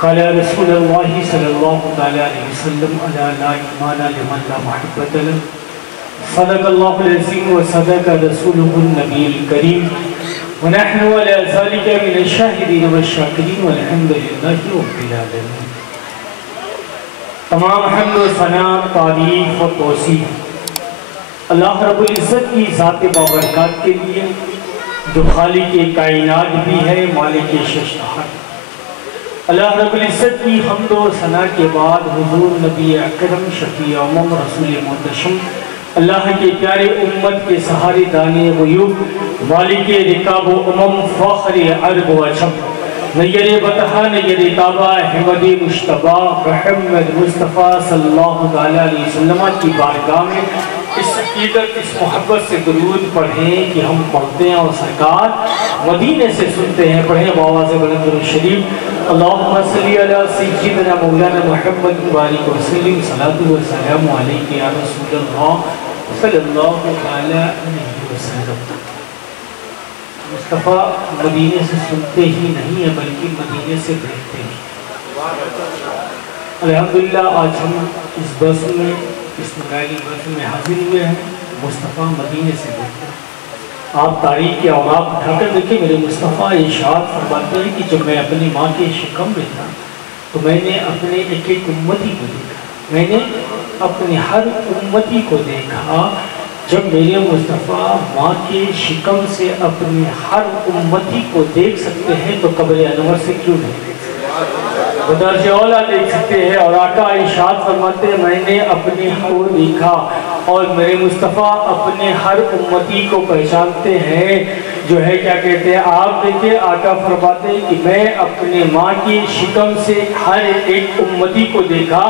قال رسول اللہ صلی اللہ علیہ وسلم الا لا ایمان لمن لا محبت له صدق اللہ العظیم وصدق رسوله النبی الکریم ونحن على ذلك من الشاہدین والشاکرین والحمد للہ رب العالمین۔ تمام حمد و ثنا، تعریف و توصیف اللہ رب العزت کی ذات بابرکات کے لیے جو خالق کائنات بھی ہے، مالک ششتہر۔ اللہ رب العزت کی حمد و ثنا کے بعد حضور نبی اکرم شفیع امم رسول محتشم اللہ کے پیارے امت کے سہارے دانے غیوب، مالک رکاب و امم، فخر عرب و عجم، نیر بطحہ نیر تابہ احمد مشتبہ محمد مصطفیٰ صلی اللہ علیہ وسلم کی بارگاہ میں اس عقیدت، اس محبت سے درود پڑھیں کہ ہم پڑھتے ہیں اور سرکار مدینے سے سنتے ہیں۔ پڑھیں بآواز بلند درود شریف، اللہم صلی علی سیدنا مولانا محمد مبارک وسلم، صلاۃ و سلام علیک یا رسول اللہ صلی اللہ علیہ وسلم۔ مصطفیٰ مدینے سے سنتے ہی نہیں ہیں بلکہ مدینے سے دیکھتے ہیں۔ الحمدللہ آج ہم اس بس میں، اس نگالی بس میں حاضر ہوئے ہیں، مصطفیٰ مدینے سے دیکھتے ہیں۔ آپ تاریخ کے اوراق اٹھا کر دیکھیں، میرے مصطفیٰ ارشاد فرماتے ہیں کہ جب میں اپنی ماں کے شکم میں تھا تو میں نے اپنے ایک ایک امتی کو دیکھا، میں نے اپنے ہر امتی کو دیکھا۔ جب میرے مصطفیٰ ماں کے شکم سے اپنی ہر امتی کو دیکھ سکتے ہیں تو قبر انور سے کیوں نہیں دیکھ سکتے؟ بدرج اولا دیکھ سکتے ہیں۔ اور آقا ارشاد فرماتے ہیں میں نے اپنی کو دیکھا اور میرے مصطفیٰ اپنے ہر امتی کو پہچانتے ہیں۔ جو ہے کیا کہتے ہیں آپ دیکھیں، آقا فرماتے ہیں کہ میں اپنے ماں کی شکم سے ہر ایک امتی کو دیکھا،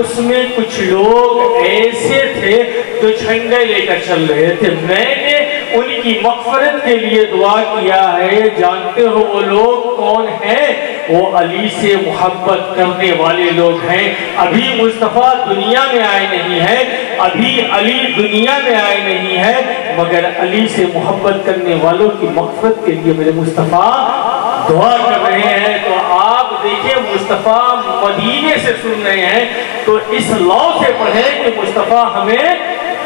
اس میں کچھ لوگ ایسے تھے جو جھنڈے لے کر چل رہے تھے، میں نے ان کی مغفرت کے لیے دعا کیا ہے۔ جانتے ہو وہ لوگ کون ہیں؟ وہ علی سے محبت کرنے والے لوگ ہیں۔ ابھی مصطفیٰ دنیا میں آئے نہیں ہیں، ابھی علی دنیا میں آئے نہیں ہیں، مگر علی سے محبت کرنے والوں کی مغفرت کے لیے میرے مصطفیٰ دعا کر رہے ہیں۔ تو آپ دیکھیں مصطفیٰ مدینے سے سن رہے ہیں تو اس لو سے پڑھیں کہ مصطفیٰ ہمیں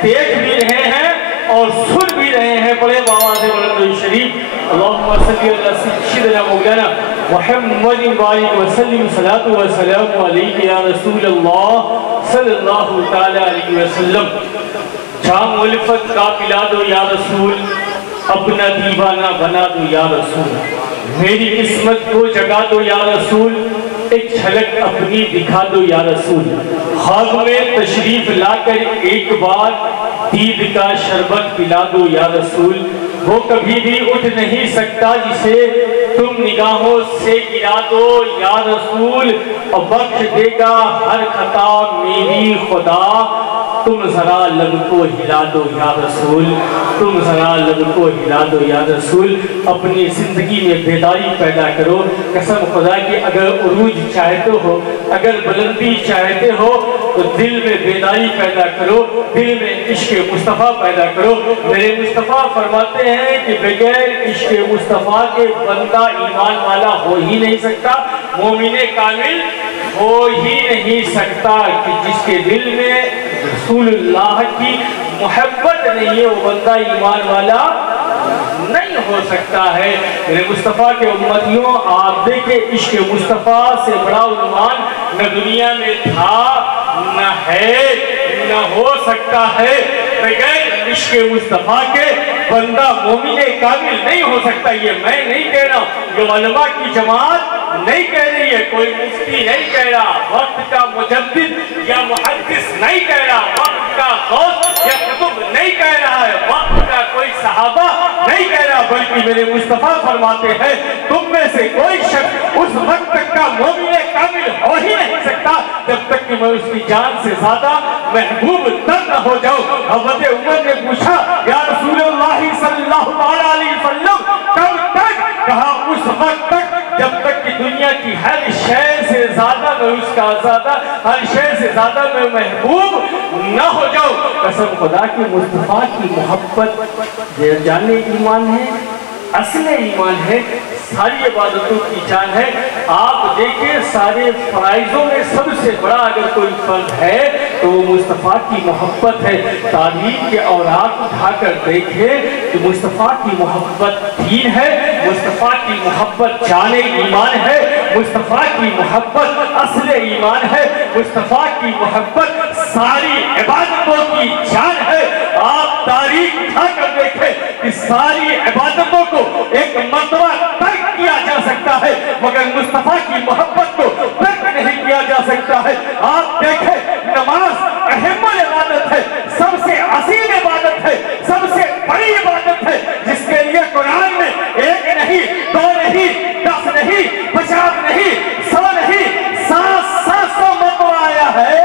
دیکھ بھی رہے ہیں اور سن بھی رہے ہیں۔ پڑھیں بآواز بلند شریف، اللہم صلی علی سیدنا مولانا محمد بارک وسلم، صلاۃ و سلام علیک یا رسول اللہ صلی اللہ علیہ وسلم۔ جام الفت کا پلا دو یا رسول، اپنا دیوانہ بنا دو یا رسول، میری قسمت کو جگا دو یا رسول، ایک جھلک اپنی دکھا دو یا رسول، خواب میں تشریف لا کر ایک بار دید کا شربت پلا دو یا رسول، وہ کبھی بھی اٹھ نہیں سکتا جسے تم نگاہوں سے گرا دو یا رسول، اور بخش دے گا ہر خطا میری خدا، تم ذرا لب کو ہلا دو یا رسول، تم ذرا لب کو ہلا دو یا رسول۔ اپنی زندگی میں بیداری پیدا کرو، قسم خدا کی اگر عروج چاہتے ہو، اگر بلندی چاہتے ہو تو دل میں بیداری پیدا کرو، دل میں عشق مصطفیٰ پیدا کرو۔ میرے مصطفیٰ فرماتے ہیں کہ بغیر عشق مصطفیٰ کے بندہ ایمان والا ہو ہی نہیں سکتا، مومن کامل ہو ہی نہیں سکتا، کہ جس کے دل میں رسول اللہ کی محبت نہیں ہے وہ بندہ ایمان والا نہیں ہو سکتا ہے۔ میرے مصطفیٰ کے امتیوں آپ دیکھیں، عشق مصطفیٰ سے بڑا عنوان نہ دنیا میں تھا، نہ ہے، نہ ہو سکتا ہے۔ بغیر عشق مصطفیٰ کے بندہ مومن کامل نہیں ہو سکتا۔ یہ میں نہیں کہہ رہا، یہ علماء کی جماعت نہیں کہہ رہی ہے، کوئی مفتی نہیں کہہ رہا، وقت کا مجدد یا محدث نہیں کہہ رہا، وقت کا غوث یا قطب نہیں کہہ رہا ہے، وقت کا کوئی صحابہ نہیں کہہ رہا، بلکہ میرے مصطفیٰ فرماتے ہیں تم میں سے کوئی شخص اس وقت تک کا مومن کامل ہو ہی نہیں سکتا جب تک کہ میں اس کی جان سے زیادہ محبوب تر نہ ہو جاؤں۔ حضرت عمر نے پوچھا یا رسول اللہ صلی اللہ علیہ وسلم کب تک؟ کہا اس وقت تک جب تک کہ دنیا کی ہر شے سے زیادہ میں اس کا زیادہ، ہر شے سے زیادہ میں محبوب نہ ہو جاؤں۔ قسم خدا کی مصطفیٰ کی محبت جانے ایمان ہے، اصل ایمان ہے، ساری عبادتوں کی جان ہے۔ آپ دیکھیں سارے فرائضوں میں سب سے بڑا اگر کوئی فرض ہے تو وہ مصطفیٰ کی محبت ہے۔ تاریخ کے اوراق اٹھا کر دیکھیں کہ مصطفیٰ کی محبت دین ہے، مصطفیٰ کی محبت جان ایمان ہے، مصطفیٰ کی محبت اصل ایمان ہے، مصطفیٰ کی محبت ساری عبادتوں کی جان ہے۔ آپ تاریخ اٹھا کر دیکھیں کہ ساری عبادتوں کو ایک مرتبہ ترک کیا جا سکتا ہے مگر مصطفیٰ کی محبت کو ترک نہیں کیا جا سکتا ہے۔ آپ دیکھیں نماز اہم عبادت ہے، سب سے عظیم عبادت ہے، سب سے بڑی عبادت ہے، جس کے لیے قرآن میں ایک نہیں، دو نہیں، 10 نہیں، 50 نہیں، 100 نہیں، 700 مرتبہ آیا ہے۔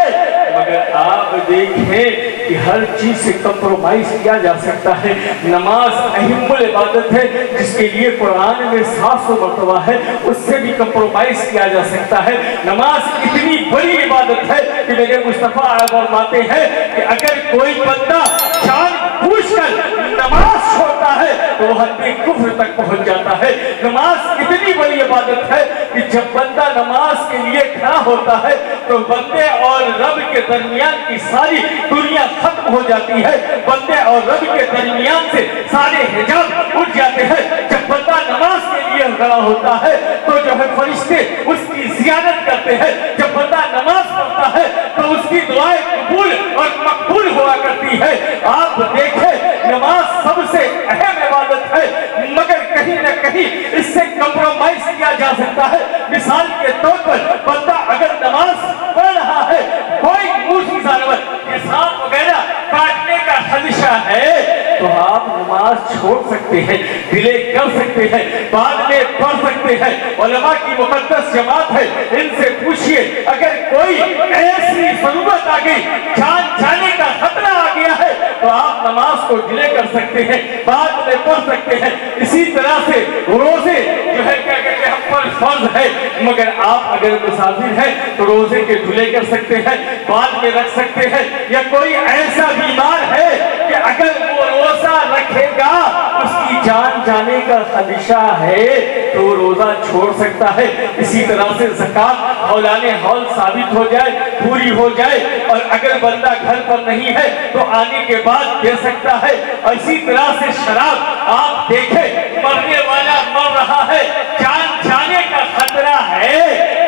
مگر آپ دیکھیں کہ ہر چیز سے کمپرومائز کیا جا سکتا ہے۔ نماز اہم عبادت ہے جس کے لیے قرآن میں 700 مرتبہ ہے، اس سے بھی کمپرومائز کیا جا سکتا ہے۔ نماز اتنی بڑی عبادت ہے کہ میرے مصطفیٰ فرماتے ہیں کہ اگر کوئی بندہ جان بوجھ کر نماز چھوڑتا ہے تو وہ حد کفر تک پہنچ جاتا ہے۔ نماز اتنی بڑی عبادت ہے کہ جب بندہ نماز کے لیے کھڑا ہوتا ہے تو بندے اور رب کے درمیان کی ساری دنیا ختم ہو جاتی ہے، بندے اور رب کے درمیان سے سارے حجاب اٹھ جاتے ہیں۔ جب بندہ نماز کے لیے کھڑا ہوتا ہے تو جو ہے فرشتے اس کی زیارت کرتے ہیں۔ جب بندہ نماز پڑھتا ہے تو اس کی دعائیں قبول اور مقبول ہوا کرتی ہے۔ آپ دیکھیں نماز سب سے اہم عبادت ہے مگر کہیں نہ کہیں اس سے کمپرومائز کیا جا سکتا ہے۔ مثال کے طور پر بندہ اگر نماز پڑھ رہا ہے، کوئی موذی جانور سانپ وغیرہ کاٹنے کا خدشہ ہے تو آپ نماز چھوڑ سکتے ہیں، ڈیلے کر سکتے ہیں، بعد میں پڑھ سکتے ہیں۔ علماء کی مقدس جماعت ہے، ان سے پوچھئے اگر کوئی ایسی ضرورت آ گئی، جان جانے کا خطرہ آ گیا ہے تو آپ نماز کو ڈیلے کر سکتے ہیں، بعد میں پڑھ سکتے ہیں۔ اسی طرح سے روزے جو ہے کیا کہتے ہیں ہم پر فرض ہے مگر آپ اگر مسافر ہیں تو روزے کے ڈیلے کر سکتے ہیں، بعد میں رکھ سکتے ہیں۔ یا کوئی ایسا بیمار ہے کہ اگر وہ روزہ رکھے گا اس کی جان جانے کا خدشہ ہے تو وہ روزہ چھوڑ سکتا ہے۔ اسی طرح سے زکوٰۃ ہولان ہول ثابت ہو جائے، پوری ہو جائے اور اگر بندہ گھر پر نہیں ہے تو آنے کے بعد دے سکتا ہے۔ اور اسی طرح سے شراب آپ دیکھیں مرنے والا مر رہا ہے، جان جانے کا خطرہ ہے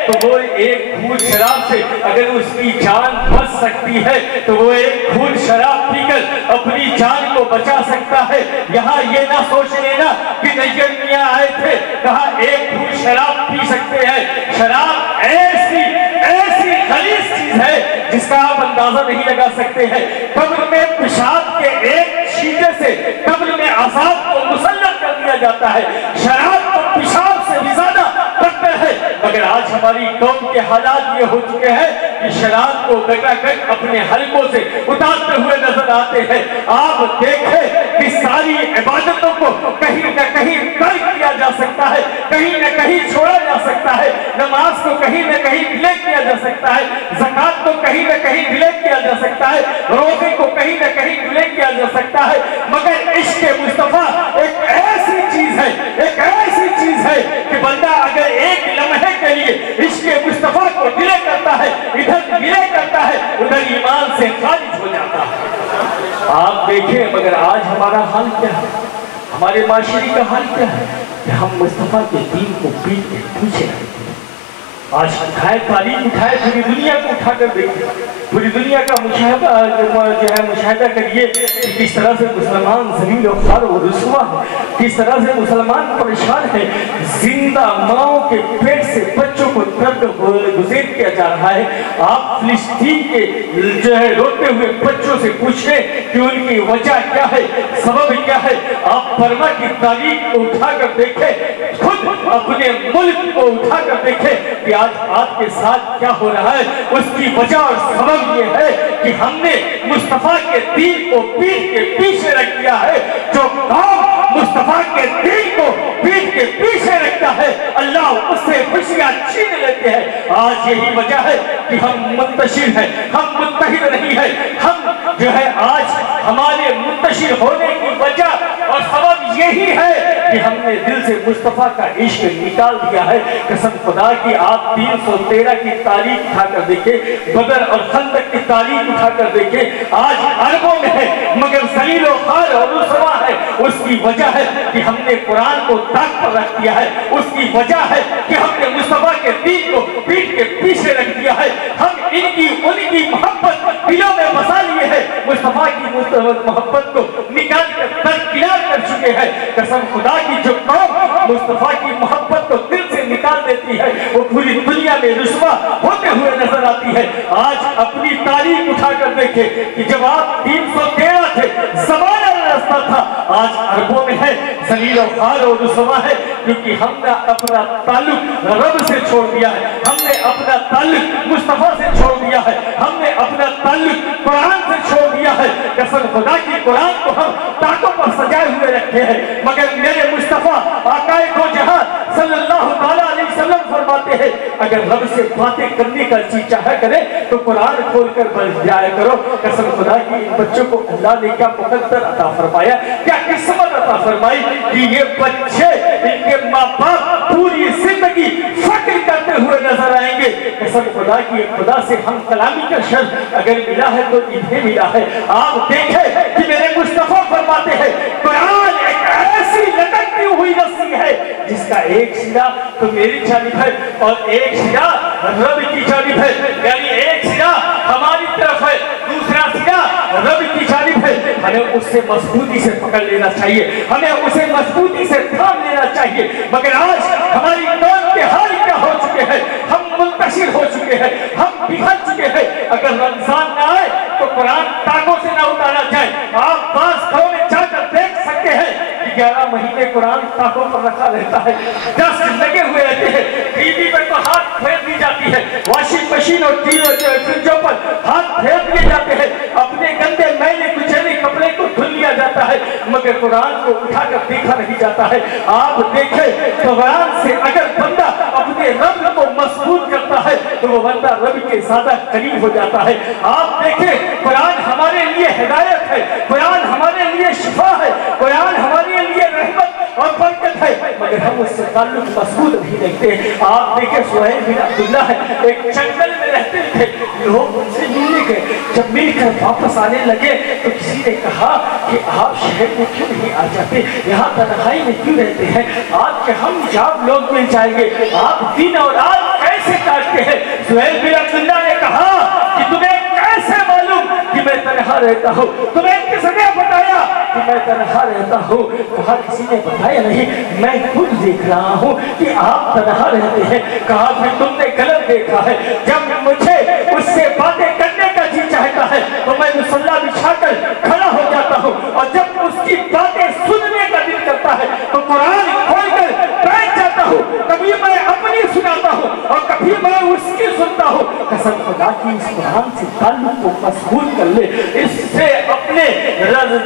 تو وہ ایک گھونٹ شراب سے اگر اس کی جان بچ سکتی ہے تو وہ ایک گھونٹ شراب پی کر اپنی جان کو بچا سکتا ہے۔ یہاں یہ نہ سوچ لینا کہ نجر میاں آئے تھے کہا ایک گھونٹ شراب پی سکتے ہیں۔ شراب ایسی غلیظ چیز ہے جس کا آپ اندازہ نہیں لگا سکتے ہیں۔ قبر میں پیشاب کے ایک چھینٹے سے قبر میں عذاب کو مسلط کر دیا جاتا ہے۔ شراب تو پیشاب سے بھی زیادہ بدتر ہے مگر آج ہماری قوم کے حالات یہ ہو چکے ہیں کہ شراب کو گٹا گٹ اپنے حلقوں سے اتارتے ہوئے نظر آتے ہیں۔ آپ دیکھیں کہ ساری عبادتوں کو کہیں نہ کہیں ترک کیا جا سکتا ہے، کہیں نہ کہیں چھوڑا جا سکتا ہے۔ نماز کو کہیں نہ کہیں ڈیلے کیا جا سکتا ہے، زکوٰۃ کو کہیں نہ کہیں ڈیلے کیا جا سکتا ہے، روزے کو کہیں نہ کہیں ڈیلے کیا جا سکتا ہے مگر عشق مصطفیٰ ایک ایسی چیز ہے، ایک ایسی چیز ہے کہ بندہ اگر ایک لمحے کے لیے عشق مصطفیٰ کو ڈیلے کرتا ہے، ادھر ڈیلے کرتا ہے، ادھر ایمان سے خارج ہو جاتا ہے۔ آپ دیکھیں مگر آج ہمارا حال کیا ہے، ہمارے معاشرے کا حال کیا ہے کہ ہم مصطفیٰ کے دین کو پیٹ کے پیچھے رہتے ہیں۔ آج اٹھائے تعلیم اٹھائے پوری دنیا کو اٹھا کر دیکھیں، پوری دنیا کا مشاہدہ کریے کہ کس طرح سے مسلمان ذلیل و خوار و رسوا ہے، کس طرح سے مسلمان پریشان ہے۔ زندہ ماؤں کے پیٹ سے بچوں کو درد گزیر کیا جا رہا ہے۔ آپ فلسطین کے جو ہے روتے ہوئے بچوں سے پوچھیں کہ ان کی وجہ کیا ہے، سبب کیا ہے۔ آپ برما کی تاریخ کو اٹھا کر دیکھیں، خود اپنے ملک کو اٹھا کر دیکھیں کہ آج آپ کے ساتھ کیا ہو رہا ہے۔ اس کی وجہ اور سبب یہ ہے کہ ہم نے مصطفیٰ کے دین کو پیٹ کے پیچھے رکھ دیا ہے۔ جو قوم مصطفیٰ کے دین کو پیٹ کے پیچھے رکھتا ہے اللہ اس سے خوشیاں چھین لیتے ہیں۔ آج یہی وجہ ہے کہ ہم منتشر ہیں، ہم متحد نہیں ہیں، ہم جو ہے آج ہمارے منتشر ہونے کی وجہ اور سبب یہی ہے کہ ہم نے دل سے مصطفیٰ کا عشق نکال دیا ہے۔ قسم خدا کی آپ 313 کی تاریخ اٹھا کر دیکھیں، بدر اور خندق کی تاریخ اٹھا کر دیکھیں، آج عربوں میں ہے مگر ذلیل و خوار اور رسوا ہے۔ اس کی وجہ ہے کہ ہم نے قرآن کو طاق پر رکھ دیا ہے، اس کی وجہ ہے کہ ہم نے مصطفیٰ کے دین کو پیٹ کے پیچھے رکھ دیا ہے۔ ہم ان کی محبت دلوں میں بسا لیے ہیں، مصطفیٰ کی محبت کو نکال کر درکنار کر چکے ہیں۔ قسم خدا کی جو قوم مصطفیٰ کی محبت کو دل سے نکال دیتی ہے وہ پوری دنیا میں رسوا ہوتے ہوئے نظر آتی ہے۔ آج اپنی تاریخ اٹھا کر دیکھیں کہ جب آپ 313 تھے زمانہ رستہ تھا، آج عربوں میں ہے ذلیل و خوار اور رسوا ہے، کیونکہ ہم نے اپنا تعلق رب سے چھوڑ دیا ہے، ہم نے اپنا تعلق مصطفیٰ سے چھوڑ دیا ہے، ہم نے اپنا تعلق قرآن سے چھوڑ دیا ہے۔ قسم خدا کی قرآن کو ہم طاقوں پر سجائے ہوئے رکھے ہیں، مگر میرے مصطفیٰ آقائے دو جہاں صلی اللہ علیہ وسلم فرماتے ہیں اگر رب سے باتیں کرنے کا جی چاہا کرے تو قرآن کھول کر بس جایا کرو۔ قسم خدا کی ان بچوں کو اللہ نے کیا مقدر عطا فرمایا، کیا قسمت عطا فرمائی کہ یہ بچے ان کے ماں باپ پوری زندگی فکر کرتے ہوئے نظر آئیں گے۔ قسم خدا کی خدا سے ہم کلامی کا شرف اگر ملا ہے تو انہیں ملا ہے۔ آپ دیکھیں کہ میرے مصطفیٰ فرماتے ہیں قرآن ایک ایسی لٹکتی ہوئی رسی ہے جس کا ایک سرا تو میری جانب ہے اور ایک سرا رب کی جانب ہے، یعنی ایک سرا ہماری طرف ہے، دوسرا سرا رب کی جانب ہے۔ ہمیں اس سے مضبوطی سے پکڑ لینا چاہیے، ہمیں اسے مضبوطی سے تھام لینا چاہیے، مگر آج ہماری قوم کے حال کیا ہو چکے ہیں، ہم منتشر ہو چکے ہیں، ہم بکھر چکے ہیں۔ اگر رمضان نہ آئے تو قرآن ٹانگوں سے نہ اتارا جائے۔ آپ بعض گھروں میں جا کر دیکھ سکتے ہیں کہ 11 مہینے قرآن ٹانگوں پر رکھا رہتا ہے، دست لگے ہوئے رہتے ہیں، ٹی وی پر تو ہاتھ پھیر دی جاتی ہے، واشنگ مشین اور فریجوں پر ہاتھ پھیر دیے جاتے ہیں، اپنے گندے میلے کچیلے کپڑے کو دھل لیا جاتا ہے، مگر قرآن کو اٹھا کر دیکھا نہیں جاتا ہے۔ آپ دیکھیں قرآن سے اگر بندہ اپنے رب کو مضبوط کرتا ہے تو وہ بندہ رب کے زیادہ قریب ہو جاتا ہے۔ آپ دیکھیں قرآن ہمارے لیے ہدایت ہے، قرآن ہمارے لیے شفا ہے، قرآن ہمارے لیے رحمت اور برکت ہے، مگر ہم اس سے تعلق مضبوط نہیں رکھتے ہیں۔ آپ دیکھیں سہیل بن عبداللہ ہے، ایک جنگل میں رہتے تھے، لوگ ان سے ملنے گئے، جب مل کر واپس آنے لگے تو کسی نے کہا کہ آپ شہر میں کیوں نہیں آ جاتے، یہاں تنہائی میں کیوں رہتے ہیں، آپ کے ہم جاب لوگ مل جائیں گے، آپ دن اور رات کیسے کاٹتے ہیں؟ سہیل بن عبداللہ نے کہا کہ تمہیں کیسے معلوم کہ میں تنہا رہتا ہوں، تمہیں کس نے بتایا کہ میں تنہا رہتا ہوں؟ کہا کسی نے بتایا نہیں، میں خود دیکھ رہا ہوں کہ آپ تنہا رہتے ہیں۔ کہا پھر تم نے غلط دیکھا ہے، جب مجھے اس سے باتیں کرنے کا جی چاہتا ہے تو میں مصلی بچھا کر کھڑا ہو جاتا ہوں، اور جب اس کی باتیں سننے کا دل کرتا ہے تو قرآن کھول کر بیٹھ جاتا ہوں، کبھی میں اپنی سناتا ہوں اور کبھی میں اس کی سنتا ہوں۔ قسم خدا کی اس قرآن سے تعلق کو مضبوط کر لے، اس سے اپنے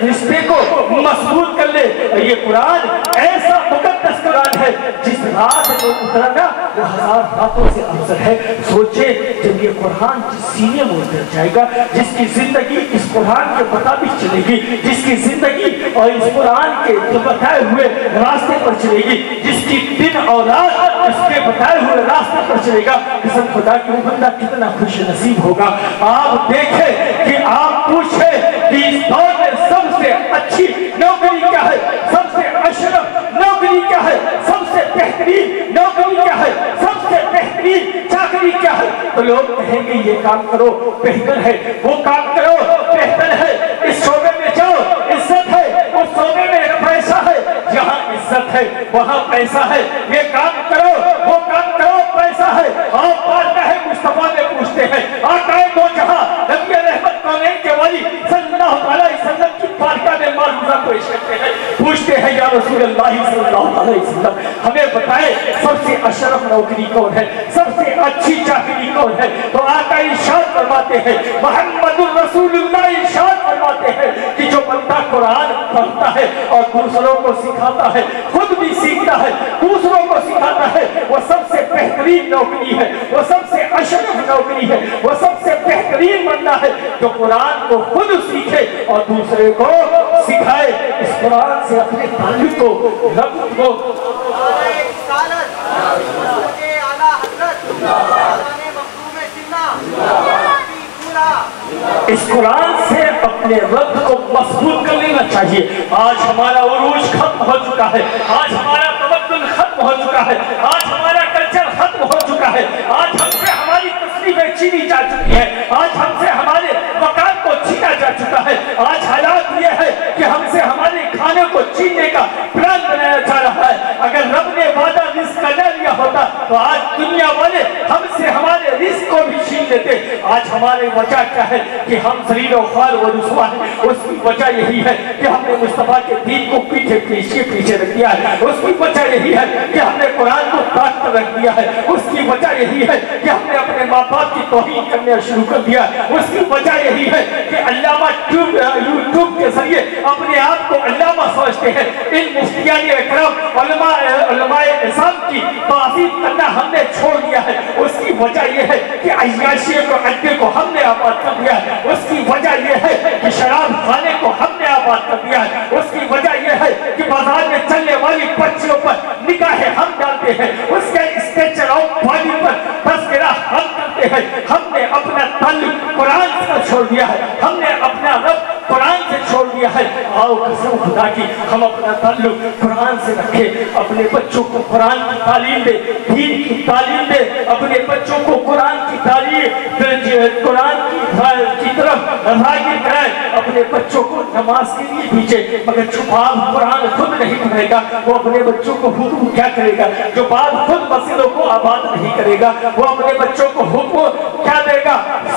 رشتے کو مضبوط کر لے۔ یہ قرآن ایسا مقدس قرآن ہے جس رات کو اترنا وہ 1000 راتوں سے افضل ہے۔ سوچے جب یہ قرآن جس سینے میں اتر جائے گا، جس کی زندگی اس قرآن کے مطابق چلے گی، جس کی زندگی اور اس قرآن کے بتائے ہوئے راستے پر چلے گی، جس کی دن اور رات اس کے بتائے ہوئے راستے پر چلے گا، قسم خدا کی وہ بندہ کتنا خوش نصیب ہوگا۔ آپ دیکھیں کہ آپ پوچھیں کہ اس دور میں سب سے اچھی نوکری کیا ہے، سب سے اشرف نوکری کیا ہے، سب سے بہترین نوکری کیا ہے، سب سے بہترین چاکری کیا ہے، تو لوگ کہیں گے یہ کام کرو بہتر ہے، وہ کام کرو بہتر ہے، اس شعبے میں جاؤ عزت ہے، اس شعبے میں پیسہ ہے، جہاں عزت ہے وہاں پیسہ ہے، یہ کام کرو وہ کام کرو پیسہ ہے۔ آپ بارگاہ مصطفیٰ میں پوچھتے ہیں، آقائے دو جہاں نبی رحمت کونین کے ولی صلی اللہ علیہ وسلم کی بارگاہ میں معروضہ پیش کرتے ہیں، پوچھتے ہیں یا رسول اللہ صلی اللہ علیہ وسلم ہمیں بتائے سب سے اشرف نوکری کون ہے، سب سے اچھی چاکری کون ہے؟ تو آقا ارشاد فرماتے ہیں، محمد الرسول اللہ ارشاد فرماتے ہیں کہ جو بندہ قرآن پڑھتا ہے اور دوسروں کو سکھاتا ہے، خود بھی سیکھتا ہے دوسروں کو سکھاتا ہے، وہ سب سے بہترین نوکری ہے، وہ سب سے اشرف نوکری ہے، وہ سب سے بہترین بہترین بندہ ہے جو قرآن کو خود سیکھے اور دوسرے کو سکھائے. اس قرآن سے اپنے تعلق کو ربط کو اس قرآن سے اپنے رب کو مضبوط کر لینا چاہیے. آج ہمارا عروج ختم ہو چکا ہے, آج ہمارا تمدن ختم ہو چکا ہے, آج ہمارا کلچر ختم ہو چکا ہے, آج ہم سے ہماری تصویریں چھینی جا چکی ہے, آج ہم سے ہمارے مکان کو چھینا جا چکا ہے, آج حالات یہ ہے کہ ہم سے ہمارے کھانے کو چھیننے کا پلان بنایا جا رہا ہے. اگر رب نے وعدہ رزق کا نہ لیا ہوتا تو آج دنیا والے ہم سے ہمارے رزق کو بھی چھین لیتے. آج ہمارے وجہ کیا ہے کہ ہم ذلیل و خوار و رسوا ہیں؟ اس کی وجہ یہی ہے کہ ہم نے مصطفیٰ کے دین کو پیچھے رکھ دیا ہے. اس کی وجہ یہی ہے کہ ہم نے قرآن کو تاک پر رکھ دیا ہے. اس کی وجہ یہی ہے کہ ہم نے اپنے ماں باپ کی توہین کرنا شروع کر دیا. اس کی وجہ یہی ہے کہ علامہ یوٹیوب کے ذریعے اپنے آپ کو علامہ سمجھتے ہیں. ان مفتیان اکرام علماء اسلام کی تعظیم کرنا ہم نے چھوڑ دیا ہے. اس کی وجہ یہ ہے کہ عیاشی کو اڈے کو ہم نے آباد کر دیا ہے. اس کی وجہ یہ ہے کہ شراب خانے کو ہم نے آباد کر دیا ہے. اس کی وجہ یہ ہے کہ بازار میں چلنے والی بچیوں پر نگاہیں ہم ڈالتے ہیں. اس کے اسٹیچر آف باڈی پر تذکرہ ہم کرتے ہیں. ہم نے اپنا تعلق قرآن سے چھوڑ دیا ہے. ہم نے اپنا رب قرآن سے چھوڑ دیا ہے. آؤ قسم خدا کی ہم اپنا تعلق قرآن سے رکھیں. اپنے بچوں کو قرآن کی تعلیم دے, دین کی تعلیم دے. اپنے بچوں کو قرآن کی تعلیم, قرآن کی طرف راغب کرائے. اپنے بچوں کو نماز کے لیے بھیجے. مگر جو باپ قرآن خود نہیں پڑھے گا وہ اپنے بچوں کو حکم کیا کرے گا؟ جو باپ خود مسجدوں کو آباد نہیں کرے گا وہ اپنے بچوں کو حکم کیا دے گا؟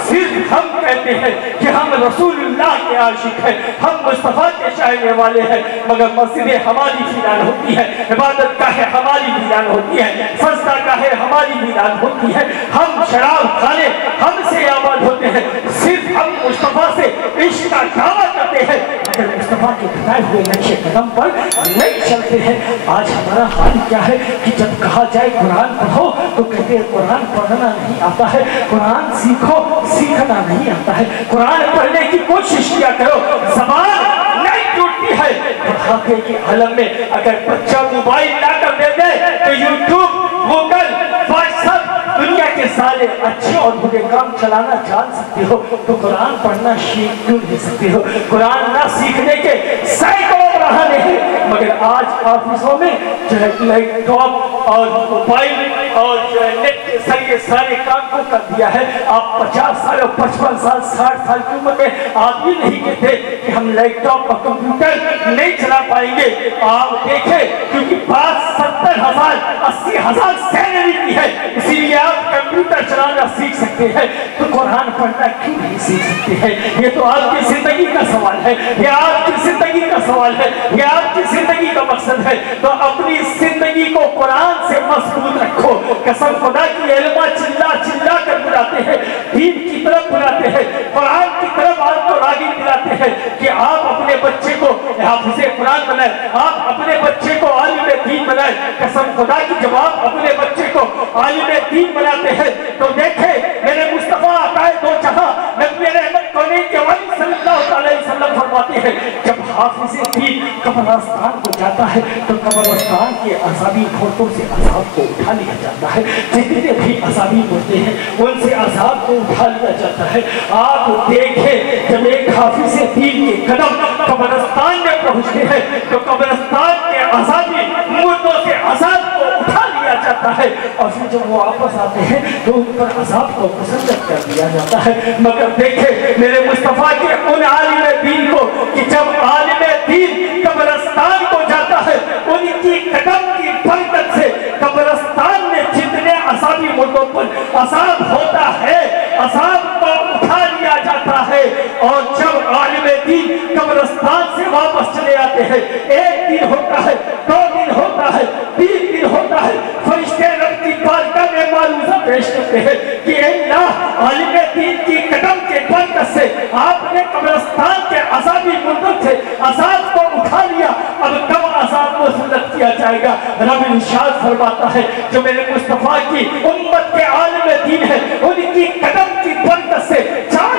صرف ہم کہتے ہیں کہ ہم رسول اللہ کے عاشق ہیں, ہم مصطفیٰ کے چاہنے والے ہیں, مگر مسجدیں ہماری ویران ہوتی ہے, عبادت گاہیں ہماری ویران ہوتی ہے, سجدہ گاہیں ہماری ویران ہوتی ہے. ہم شراب خانے ہم سے آباد ہوتے ہیں. صرف ہم مصطفیٰ سے عشق کا دعویٰ کرتے ہیں مگر مصطفیٰ کے بتائے ہوئے نقش قدم پر نہیں چلتے ہیں. آج ہمارا حال کیا ہے کہ جب کہا جائے قرآن پڑھو تو کہتے ہیں قرآن پڑھنا نہیں آتا ہے, قرآن سیکھو سیکھنا نہیں آتا ہے. قرآن پڑھنے کی کوشش کیا کرو, زبان نہیں ٹوٹتی ہے. بڑھاپے کے عالم میں اگر بچہ موبائل لا کر دے دے تو یوٹیوب, گوگل, واٹس ایپ دنیا کے سارے اچھے اور برے کام چلانا جان سکتے ہو تو قرآن پڑھنا سیکھ کیوں نہیں سکتے ہو؟ قرآن نہ سیکھنے کے سینکڑوں بہانے ہیں. مگر آج آفسوں میں جو ہے لیپ ٹاپ اور موبائل اور جو ہے نیٹ کے ذریعے سارے کام کو کر دیا ہے. آپ 50 سال اور 55 سال 60 سال کی عمر میں آپ یہ نہیں کہتے کہ ہم لیپ ٹاپ اور کمپیوٹر نہیں چلا پائیں گے. آپ دیکھیں کیونکہ 70,000 80,000 سیلری کی ہے اسی لیے آپ کمپیوٹر چلانا سیکھ سکتے ہیں تو قرآن پڑھنا کیوں نہیں سیکھ سکتے ہیں؟ یہ تو آپ کی زندگی کا سوال ہے, یہ آپ کی زندگی کا سوال ہے, یہ آپ کی زندگی کا مقصد ہے. تو اپنی زندگی کو قرآن سے مضبوط رکھو. قسم خدا کی علماء چلا چلا کر بلاتے ہیں, دین کی طرف بلاتے ہیں, قرآن کی طرف آپ کو راغب دلاتے ہیں کہ آپ اپنے بچے کو حافظ قرآن بنائیں, آپ اپنے بچے کو عالم دین بنائیں. قسم خدا کی جب آپ اپنے بچے کو عالم دین بناتے ہیں تو دیکھیں میرے مصطفیٰ عطائے دو جہاں نبی رحمت کونین کے والد صلی اللہ علیہ وسلم فرماتے ہیں جب حافظ دین قبرستان کو جاتا ہے تو قبرستان کے عذابی گھوڑوں سے عذاب کو اٹھا لیا جاتا ہے. جتنے بھی عذابی ہوتے ہیں ان سے عذاب کو اٹھا لیا جاتا ہے. آپ دیکھیں جب ایک حافظ دین کے قدم قبرستان میں پہنچتے ہیں تو قبرستان کے عذابی مردوں سے عذاب کو اٹھا لیا جاتا ہے اور پھر جب وہ واپس آتے ہیں تو ان پر عذاب کو مسلط کر دیا جاتا ہے. مگر دیکھیں میرے مصطفیٰ کے ان عالم دین کو کہ جب عالم دین قبرستان کو جاتا ہے ان کی قدم کی برکت سے قبرستان میں جتنے عذابی مردوں پر عذاب ہوتا ہے عذاب کو اٹھا لیا جاتا ہے. اور جب عالم دین قبرستان سے واپس چلے آتے ہیں, ایک دن ہوتا ہے, 2 دن ہوتا ہے, 3 دن ہوتا ہے, فرشتے رب کی بارگاہ میں معروضہ پیش کرتے ہیں کہ اے اللہ عالم دین کی قدم کے برکت سے آپ نے قبرستان کے عذابی مردوں سے عذاب کو اٹھا لیا, اب کب عذاب کو مسلط کیا جائے گا؟ رب ارشاد فرماتا ہے جو میرے مصطفیٰ کی امت کے عالم دین ہے ان کی قدم کی برکت سے 4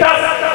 10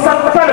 70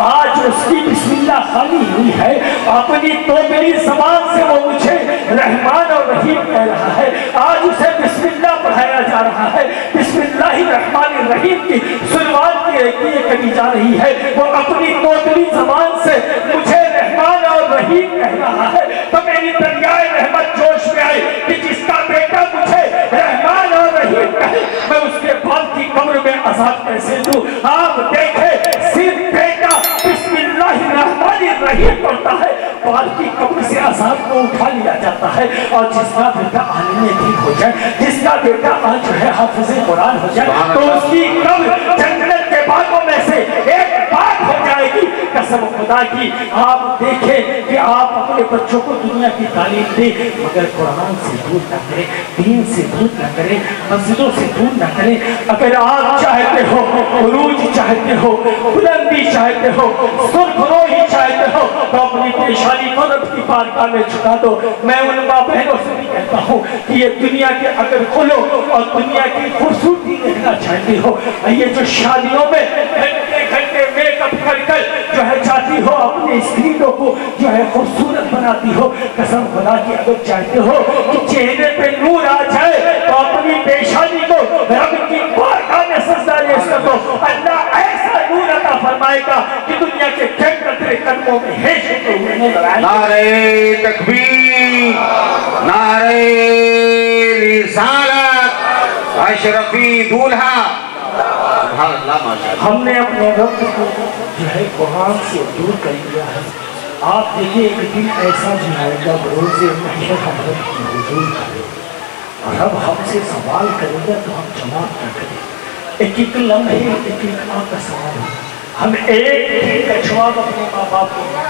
آج اس کی بسم اللہ خالی ہوئی ہے، اپنی توبری زبان سے وہ مجھے رحمان اور رحیم کہہ رہا ہے، آج اسے بسم اللہ پڑھایا جا رہا ہے، بسم اللہ الرحمن الرحیم کی سنوات کی کہی جا رہی ہے، وہ اپنی توبری زبان سے مجھے رحمان اور رحیم کہہ رہا ہے، تو میری دریائے رحمت جوش میں آئے کہ جس کا بیٹا مجھے رحمان اور رحیم کہے، میں اس کے باپ کی قبر میں عذاب کیسے دوں؟ آپ دیکھیں صرف بیٹا بسم اللہ الرحمن الرحیم پڑھتا ہے، باپ کی قبر سے عذاب کو اٹھا لیا جاتا ہے، اور جس کا بیٹا عالم دین ہو جائے، جس کا بیٹا آج جو ہے حافظ قرآن ہو جائے، تو اس کی قبر جنت کے باغوں میں سے ایک باغ ہو جائے گی۔ قسم خدا کی آپ دیکھیں کہ آپ اپنے بچوں کو دنیا کی تعلیم دیں، مگر قرآن سے دور نہ کریں، دین سے دور نہ کریں، مسجدوں سے دور نہ کریں۔ اگر آپ چاہتے ہو عروج چاہتے ہو، بلندی چاہتے ہو، سرخروئی چاہتے ہو، تو اپنی پیشانی کو رب کی بارگاہ میں جھکا دو۔ میں ان ماں بہنوں سے بھی کہتا ہوں کہ یہ دنیا کے اگر کھلو اور دنیا کی خوبصورتی دیکھنا چاہتے ہو، یہ جو شادیوں میں گھنٹے گھنٹے میک اپ کر کر جو ہے چاہتی ہو اپنے اسکرینوں کو جو ہے خوبصورت بناتی ہو، قسم خدا کی اگر چاہتے ہو کہ چہرے پہ نور آ جائے تو اپنی پیشانی کو رب کی بارگاہ میں سجدہ ریز کر دو، اللہ ایسا نور عطا فرمائے گا کہ دنیا کے جنت تیرے قدموں میں ہیچ کے ہوئے نظر آئے۔ نعرہ تکبیر، نعرہ رسالت، اشرفی دولہا، سبحان اللہ ماشاءاللہ۔ ہم نے اپنے رب کو جو ہے قرآن سے دور کر دیا ہے۔ آپ دیکھیں ایک دن ایسا جو آئے گا بروز محشر ہم رب کی حضور کرے، اور رب ہم سے سوال کرے گا تو ہم جواب نہ کریں۔ ایک ایک لمحے ایک ایک آنکھ کا سوال ہے، ہم ایک ایک کا جواب اپنے ماں باپ کو دیں۔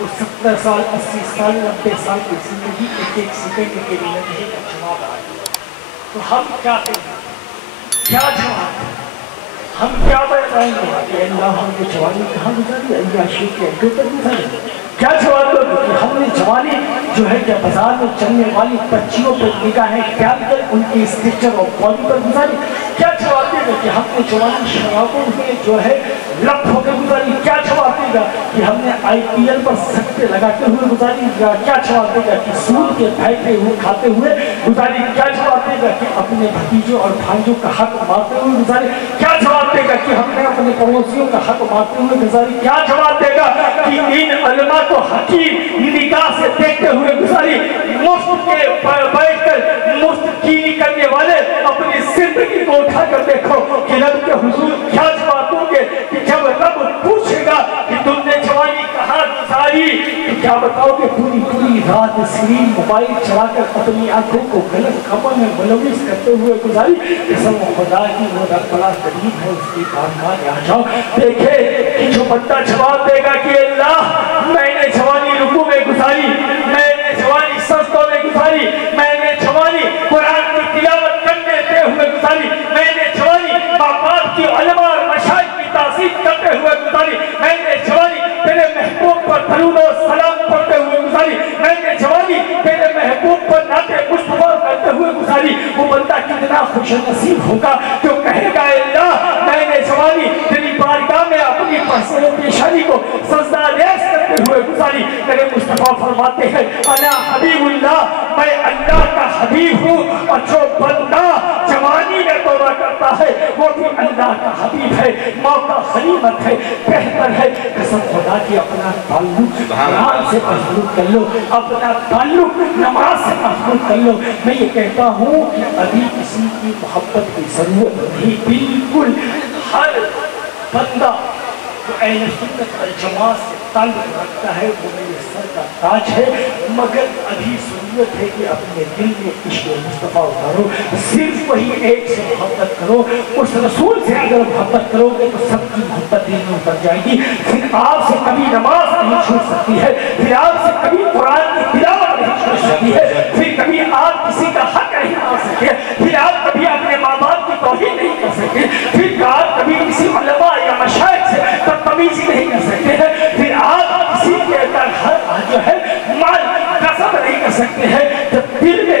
وہ 70 سال 80 سال 90 سال کی زندگی ایک ایک سیکنڈ کے لمحے کا جواب آئے، تو ہم کیا کریں؟ کیا جواب دیں؟ ہم کیا بتائیں گے کہ اللہ ہم نے جوانی کہاں گزاری، اللہ شیخ کے اڈے پر گزاری؟ کیا جواب دو کہ ہم نے جوانی جو ہے کہ بازار میں چلنے والی بچیوں پر نگاہیں ڈال کر ان کی اسٹرکچر اور باڈی پر گزاری؟ کیا جواب دے گا کہ ہم نے جوانی شرابوں میں جو ہے لپ ہو کر گزاری؟ کیا جواب دے گا کہ ہم نے IPL پر سکتے لگاتے ہوئے گزاری؟ کیا جواب دے گا کہ سود کے پھینکتے ہوئے کھاتے ہوئے گزاری؟ کیا جواب دے گا کہ اپنے بھتیجوں اور بھانجوں کا حق مارتے ہوئے گزاری؟ کیا جواب دے گا کہ ہم نے اپنے پڑوسیوں کا حق مارتے ہوئے گزاری؟ کیا جواب دے گا کہ ان علماء کو حقیر نگاہ سے دیکھتے ہوئے گزاری؟ مفت کے بیٹھ کر مفت چینی کرنے والے اپنی زندگی کو اٹھا کر دیکھو کہ رب کے حضور کیا جواب دو گے کہ جب رب پوچھے گا کہ تم نے جوانی کہاں گزاری، تو کیا بتاؤ گے؟ پوری پوری رات اسکرین موبائل چلا کر اپنی آنکھوں کو غلط کاموں میں ملوث کرتے ہوئے گزاری۔ قسم خدا کی وہ رب بڑا قریب ہے، اس کی بارگاہ میں آ جاؤ۔ دیکھے کہ جو بندہ جواب دے گا کہ اللہ میں نے جوانی رکوع میں گزاری، میں نے جوانی سجدوں میں گزاری، میں نے جوانی قرآن کی تلاوت کرتے ہوئے گزاری، میں نے جوانی ماں باپ کی علماء اور مشائخ کی تعظیم کرتے ہوئے گزاری، میں نے جوانی تیرے محبوب پر درود و سلام پڑھتے ہوئے گزاری، میں نے جوانی تیرے محبوب پر نعت مصطفیٰ کرتے ہوئے گزاری، وہ بندہ کتنا خوش نصیب ہوگا جو کہے گا اللہ میں نے جوانی تیری بارگاہ میں اپنی پیشانی کو سجدہ ریز کرتے ہوئے گزاری۔ میرے مصطفیٰ فرماتے ہیں انا حبیب اللہ، میں اللہ کا حبیب ہوں، اور جو بندہ جوانی میں توبہ کرتا ہے وہ بھی اللہ کا حبیب ہے، موقع غنیمت ہے، بہتر ہے۔ قسم خدا کی اپنا تعلق قرآن سے مضبوط کر لو، اپنا تعلق نماز سے مضبوط کر لو۔ میں یہ کہتا ہوں کہ ابھی کسی کی محبت کی ضرورت نہیں، بالکل ہر بندہ جو اہل سنت والجماعت سے تعلق رکھتا ہے وہ میرے سر کا تاج ہے، مگر ابھی ضرورت ہے کہ اپنے دل میں عشق مصطفیٰ اتارو، صرف وہی ایک سے محبت کرو، اس رسول سے اگر محبت کرو گے تو سب کی محبت دل میں اتر جائے گی۔ پھر آپ سے کبھی نماز نہیں چھوٹ سکتی ہے، پھر آپ سے کبھی قرآن کی تلاوت نہیں چھوٹ سکتی ہے، پھر کبھی آپ کسی کا حق نہیں مان سکتے، پھر آپ کبھی اپنے ماں باپ کی توہین نہیں کر سکتے، پھر آپ کبھی کسی علماء یا مشائخ سے بدتمیزی نہیں کر سکتے ہیں، پھر آپ کسی کے جو ہے مال غصب نہیں کر سکتے ہیں۔ جب دل میں